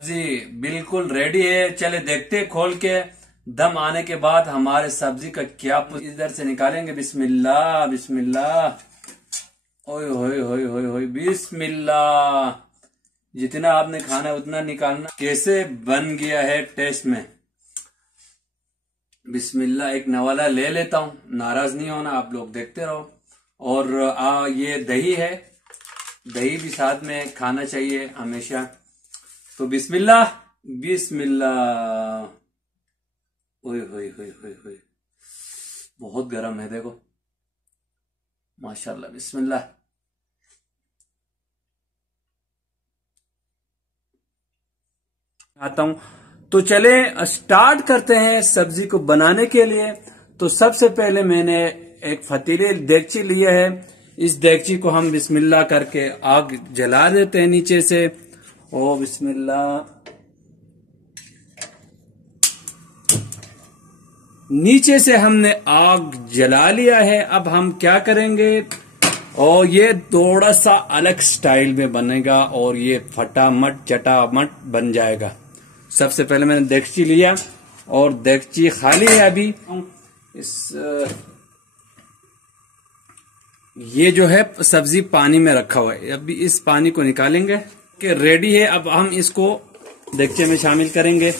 जी बिल्कुल रेडी है। चले देखते खोल के। दम आने के बाद हमारे सब्जी का क्या इधर से निकालेंगे। बिस्मिल्लाह बिस्मिल्लाह। ओए होए होए होए होए बिस्मिल्लाह। जितना आपने खाना है उतना निकालना। कैसे बन गया है टेस्ट में। बिस्मिल्लाह। एक नवाला ले लेता हूँ, नाराज नहीं होना, आप लोग देखते रहो। और ये दही है, दही भी साथ में खाना चाहिए हमेशा। तो बिस्मिल्लाह बिस्मिल्लाह। ओए होए होए होए होए, बहुत गर्म है देखो, माशाल्लाह। बिस्मिल्लाह। आता हूं तो चले स्टार्ट करते हैं सब्जी को बनाने के लिए। तो सबसे पहले मैंने एक फतीले देगची लिया है। इस देगची को हम बिस्मिल्लाह करके आग जला देते हैं नीचे से। ओ बिस्मिल्लाह। नीचे से हमने आग जला लिया है। अब हम क्या करेंगे, और ये थोड़ा सा अलग स्टाइल में बनेगा और ये फटामट चटामट बन जाएगा। सबसे पहले मैंने देगची लिया और देगची खाली है अभी। ये जो है सब्जी पानी में रखा हुआ है, अभी इस पानी को निकालेंगे कि रेडी है। अब हम इसको देगचे में शामिल करेंगे।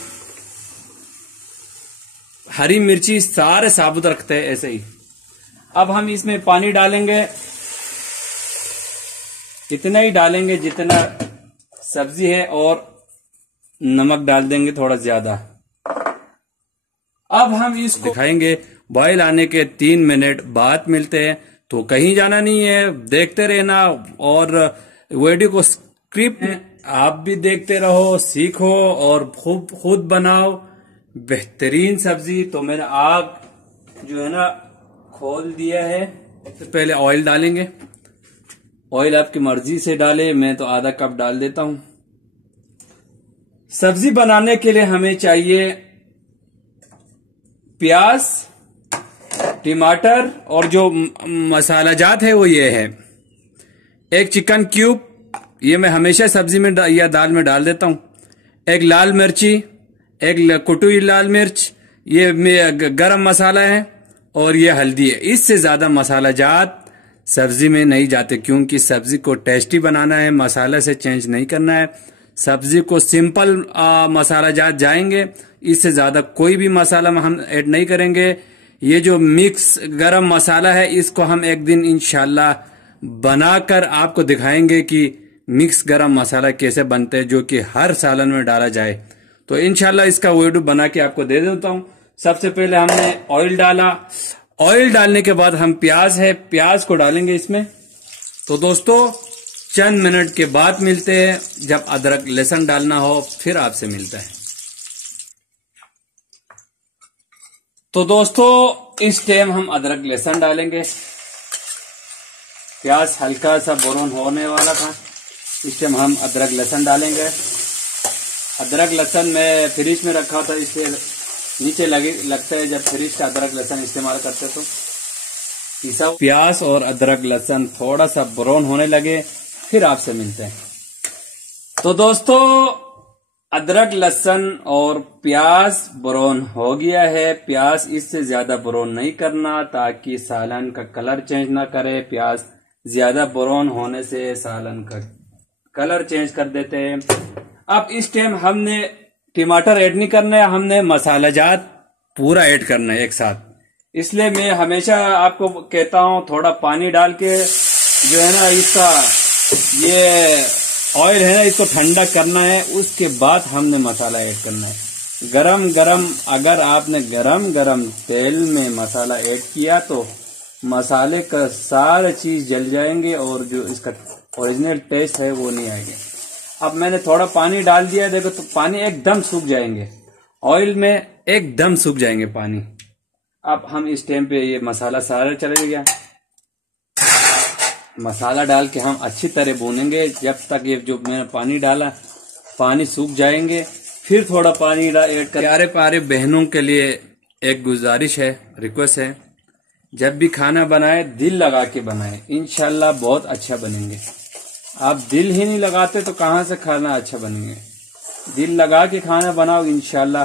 हरी मिर्ची सारे साबुत रखते हैं ऐसे ही। अब हम इसमें पानी डालेंगे, इतना ही डालेंगे जितना सब्जी है, और नमक डाल देंगे थोड़ा ज्यादा। अब हम इसको दिखाएंगे। बॉयल आने के 3 मिनट बाद मिलते हैं। तो कहीं जाना नहीं है, देखते रहना और वीडियो को स्क्रिप्ट आप भी देखते रहो, सीखो और खुद बनाओ बेहतरीन सब्जी। तो मैंने आग जो है ना खोल दिया है। सबसे पहले ऑयल डालेंगे। ऑयल आपकी मर्जी से डाले, मैं तो आधा कप डाल देता हूं। सब्जी बनाने के लिए हमें चाहिए प्याज, टमाटर, और जो मसाला जात है वो ये है। एक चिकन क्यूब, ये मैं हमेशा सब्जी में या दाल में डाल देता हूं। एक लाल मिर्ची, एक कुटी हुई लाल मिर्च, ये गरम मसाला है, और ये हल्दी है। इससे ज्यादा मसाला जात सब्जी में नहीं जाते, क्योंकि सब्जी को टेस्टी बनाना है, मसाला से चेंज नहीं करना है। सब्जी को सिंपल मसाला जात जाएंगे, इससे ज्यादा कोई भी मसाला हम ऐड नहीं करेंगे। ये जो मिक्स गरम मसाला है, इसको हम एक दिन इंशाल्लाह बनाकर आपको दिखाएंगे कि मिक्स गरम मसाला कैसे बनते हैं, जो कि हर सालन में डाला जाए। तो इंशाल्लाह इसका वीडियो बना के आपको दे देता हूं। सबसे पहले हमने ऑयल डाला। ऑयल डालने के बाद हम प्याज को डालेंगे इसमें। तो दोस्तों चंद मिनट के बाद मिलते हैं, जब अदरक लहसुन डालना हो फिर आपसे मिलता है। तो दोस्तों इस टाइम हम अदरक लहसुन डालेंगे। प्याज हल्का सा ब्राउन होने वाला था, इस टाइम हम अदरक लहसुन डालेंगे। अदरक लहसुन मैं फ्रिज में रखा था, इससे नीचे लगता है जब फ्रिज का अदरक लहसुन इस्तेमाल करते तो। पिसा प्याज और अदरक लहसुन थोड़ा सा ब्राउन होने लगे, फिर आपसे मिलते हैं। तो दोस्तों अदरक लहसुन और प्याज ब्राउन हो गया है। प्याज इससे ज्यादा ब्राउन नहीं करना, ताकि सालन का कलर चेंज ना करे। प्याज ज्यादा ब्राउन होने से सालन का कलर चेंज कर देते हैं। अब इस टाइम हमने टमाटर ऐड नहीं करना है, हमने मसाला जात पूरा ऐड करना है एक साथ। इसलिए मैं हमेशा आपको कहता हूं थोड़ा पानी डाल के जो है ना इसका ये ऑयल है ना इसको ठंडा करना है, उसके बाद हमने मसाला ऐड करना है। गरम गरम अगर आपने गरम गरम तेल में मसाला ऐड किया तो मसाले का सारा चीज जल जाएंगे, और जो इसका ओरिजिनल टेस्ट है वो नहीं आएगा। अब मैंने थोड़ा पानी डाल दिया है, देखो तो पानी एकदम सूख जाएंगे, ऑयल में एकदम सूख जाएंगे पानी। अब हम इस टाइम पे ये मसाला सारा चले गया, मसाला डाल के हम अच्छी तरह भूनेंगे जब तक ये जो मैंने पानी डाला पानी सूख जाएंगे। फिर थोड़ा पानी ऐड कर। प्यारे प्यारे बहनों के लिए एक गुजारिश है, रिक्वेस्ट है, जब भी खाना बनाए दिल लगा के बनाए, इंशाल्लाह बहुत अच्छा बनेंगे। आप दिल ही नहीं लगाते तो कहाँ से खाना अच्छा बनेंगे। दिल लगा के खाना बनाओ इंशाल्लाह।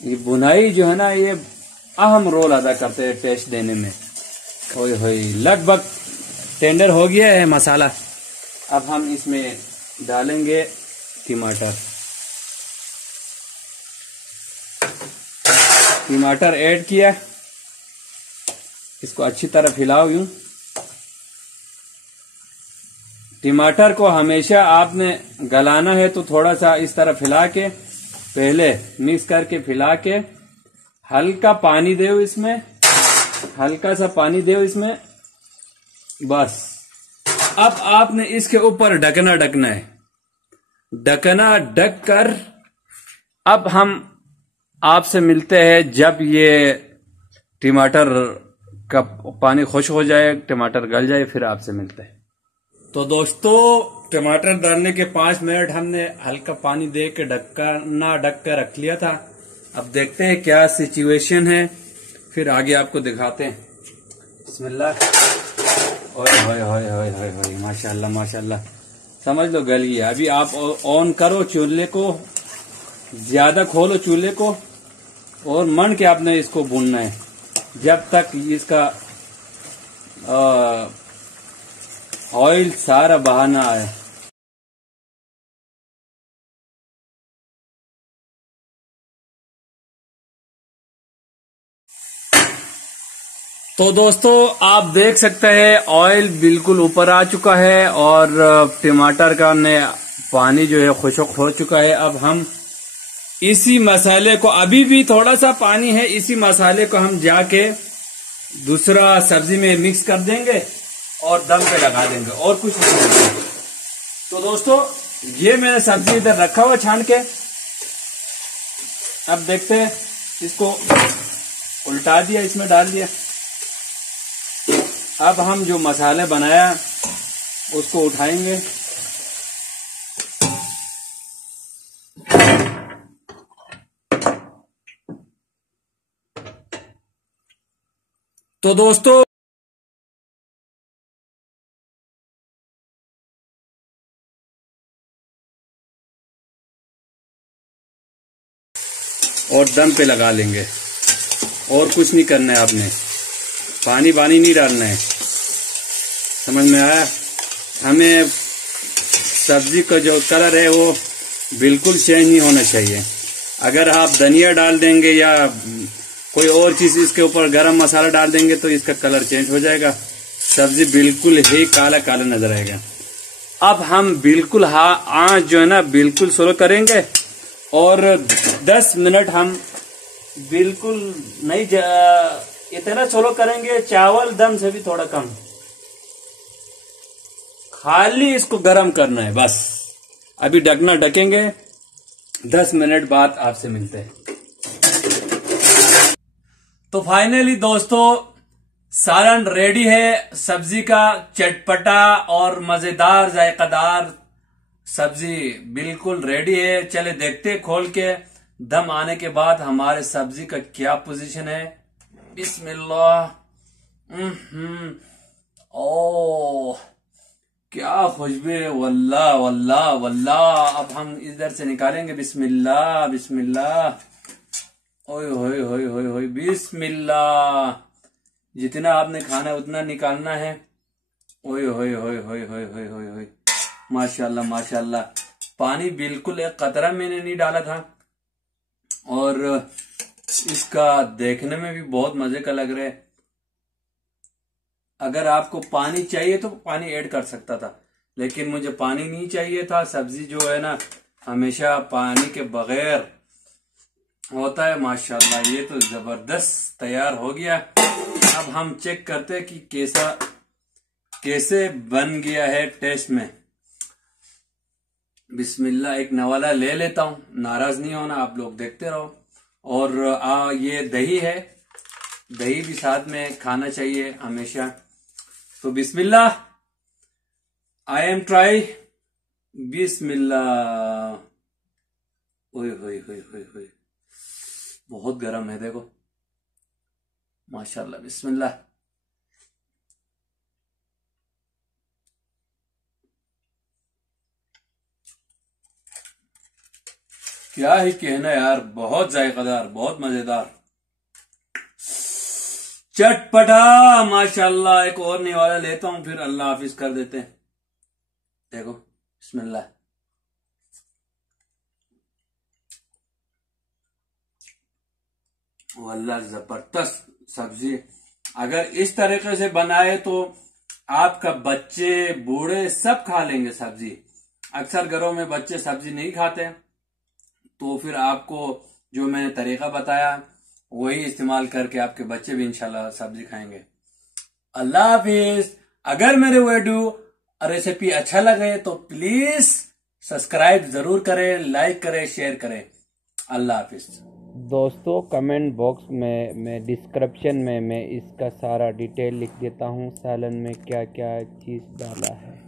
ये बुनाई जो है ना, ये अहम रोल अदा करते हैं टेस्ट देने में। ओए होए, लगभग टेंडर हो गया है मसाला। अब हम इसमें डालेंगे टमाटर। टमाटर ऐड किया, इसको अच्छी तरह हिलाओ यूं। टमाटर को हमेशा आपने गलाना है तो थोड़ा सा इस तरह फैला के पहले मिक्स करके फैला के हल्का पानी दो इसमें, हल्का सा पानी दो इसमें बस। अब आपने इसके ऊपर ढकना है, ढकना ढक कर अब हम आपसे मिलते हैं जब ये टमाटर का पानी खुश हो जाए, टमाटर गल जाए, फिर आपसे मिलते हैं। तो दोस्तों, टमाटर डालने के 5 मिनट हमने हल्का पानी दे के ढक कर रख लिया था। अब देखते हैं क्या सिचुएशन है, फिर आगे आपको दिखाते हैं। बिस्मिल्लाह। ओए होए होए होए होए होए, माशाल्लाह माशाल्लाह, समझ लो गल गया। अभी आप ऑन करो चूल्हे को, ज्यादा खोलो चूल्हे को और मन के आपने इसको भूनना है जब तक इसका ऑयल सारा बाहर ना आए। तो दोस्तों, आप देख सकते हैं ऑयल बिल्कुल ऊपर आ चुका है और टमाटर का ने पानी जो है खुश्क हो चुका है। अब हम इसी मसाले को, अभी भी थोड़ा सा पानी है, इसी मसाले को हम जाके दूसरा सब्जी में मिक्स कर देंगे और दम पे लगा देंगे और कुछ नहीं करेंगे। तो दोस्तों, ये मैंने सब्जी इधर रखा हुआ छान के। अब देखते हैं, इसको उल्टा दिया, इसमें डाल दिया। अब हम जो मसाले बनाया उसको उठाएंगे। तो दोस्तों, और दम पे लगा लेंगे और कुछ नहीं करना है आपने, पानी नहीं डालना है। समझ में आया? हमें सब्जी का जो कलर है वो बिल्कुल चेंज नहीं होना चाहिए। अगर आप धनिया डाल देंगे या कोई और चीज इसके ऊपर गरम मसाला डाल देंगे तो इसका कलर चेंज हो जाएगा, सब्जी बिल्कुल ही काला काला नजर आएगा। अब हम बिल्कुल आंच जो है ना बिल्कुल स्लो करेंगे और 10 मिनट हम बिल्कुल नहीं इतना स्लो करेंगे, चावल दम से भी थोड़ा कम, खाली इसको गरम करना है बस। अभी ढकना ढकेंगे, 10 मिनट बाद आपसे मिलते हैं। तो फाइनली दोस्तों, सालन रेडी है। सब्जी का चटपटा और मजेदार जायकादार सब्जी बिल्कुल रेडी है। चले देखते खोल के दम आने के बाद हमारे सब्जी का क्या पोजीशन है। बिस्मिल्लाह। ओ क्या खुशबू है, वल्लाह वल्लाह वल्लाह। अब हम इधर से निकालेंगे। बिस्मिल्लाह बिस्मिल्लाह। ओए होए होए होए होए, बिस्मिल्लाह। जितना आपने खाना है उतना निकालना है। ओए होए होए होए होए होए होए होए, माशाल्लाह माशाल्लाह। पानी बिल्कुल एक कतरा मैंने नहीं डाला था और इसका देखने में भी बहुत मजे का लग रहा है। अगर आपको पानी चाहिए तो पानी ऐड कर सकता था, लेकिन मुझे पानी नहीं चाहिए था। सब्जी जो है ना हमेशा पानी के बगैर होता है। माशाल्लाह, ये तो जबरदस्त तैयार हो गया। अब हम चेक करते हैं कि कैसे बन गया है टेस्ट में। बिस्मिल्लाह। एक नवाला ले लेता हूं, नाराज नहीं होना, आप लोग देखते रहो। और ये दही है, दही भी साथ में खाना चाहिए हमेशा। तो बिस्मिल्लाह, आई एम ट्राई। बिस्मिल्लाह। ओए होए होए होए होए, बहुत गर्म है देखो, माशाल्लाह। बिस्मिल्लाह। क्या ही कहना यार, बहुत जायकादार, बहुत मजेदार, चटपटा, माशाल्लाह। एक और निवाला लेता हूं, फिर अल्लाह हाफिज कर देते हैं। देखो, बिस्मिल्लाह। अल्लाह, जबरदस्त सब्जी। अगर इस तरीके से बनाए तो आपका बच्चे बूढ़े सब खा लेंगे सब्जी। अक्सर घरों में बच्चे सब्जी नहीं खाते, तो फिर आपको जो मैंने तरीका बताया वही इस्तेमाल करके आपके बच्चे भी इंशाल्लाह सब्जी खाएंगे। अल्लाह हाफिज। अगर मेरे वीडियो रेसिपी अच्छा लगे तो प्लीज सब्सक्राइब जरूर करें, लाइक करें, शेयर करें। अल्लाह हाफिज। दोस्तों, कमेंट बॉक्स में मैं डिस्क्रिप्शन में मैं इसका सारा डिटेल लिख देता हूँ, सालन में क्या क्या चीज़ डाला है।